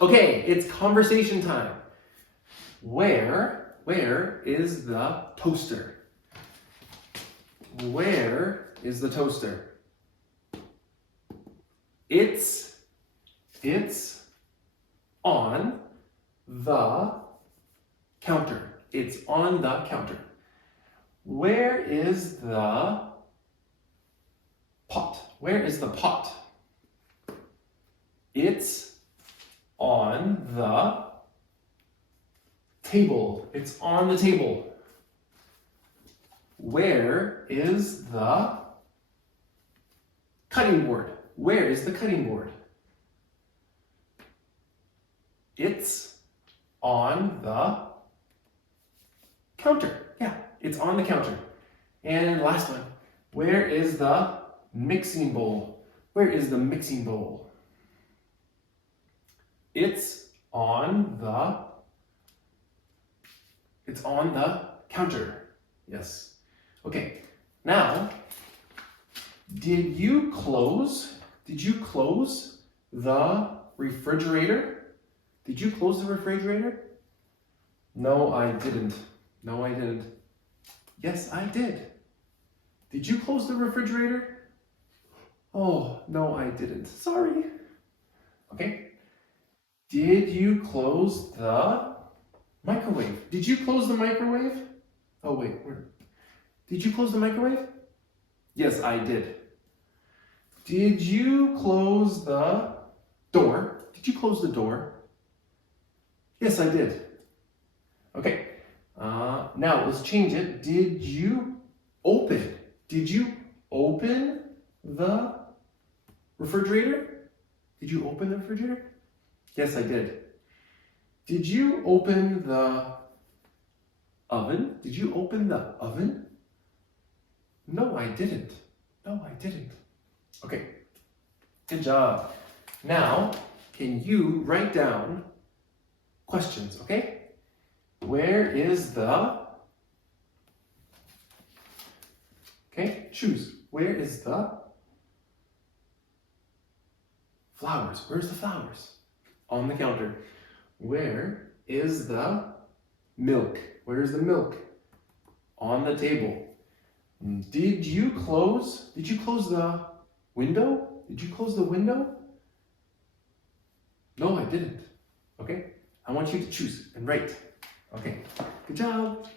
Okay, it's conversation time. Where is the toaster? Where is the toaster? It's on the counter. It's on the counter. Where is the pot? Where is the pot? It's on the table. It's on the table. Where is the cutting board? Where is the cutting board? It's on the counter. Yeah, it's on the counter. And last one. Where is the mixing bowl? Where is the mixing bowl? It's on the counter. Yes. Okay. Now, did you close the refrigerator? Did you close the refrigerator? No, I didn't. No, I didn't. Yes, I did. Did you close the refrigerator? Oh, no, I didn't. Sorry. Okay. Did you close the microwave? Did you close the microwave? Oh, wait. Did you close the microwave? Yes, I did. Did you close the door? Did you close the door? Yes, I did. Okay. Now let's change it. Did you open the refrigerator? Did you open the refrigerator? Yes, I did. Did you open the oven? Did you open the oven? No, I didn't. No, I didn't. Okay. Good job. Now, can you write down questions, okay? Where is the... Okay, choose. Where is the flowers? Where's the flowers? On the counter. Where is the milk? Where's the milk? On the table. Did you close the window? Did you close the window? No, I didn't. Okay? I want you to choose and write. Okay. Good job.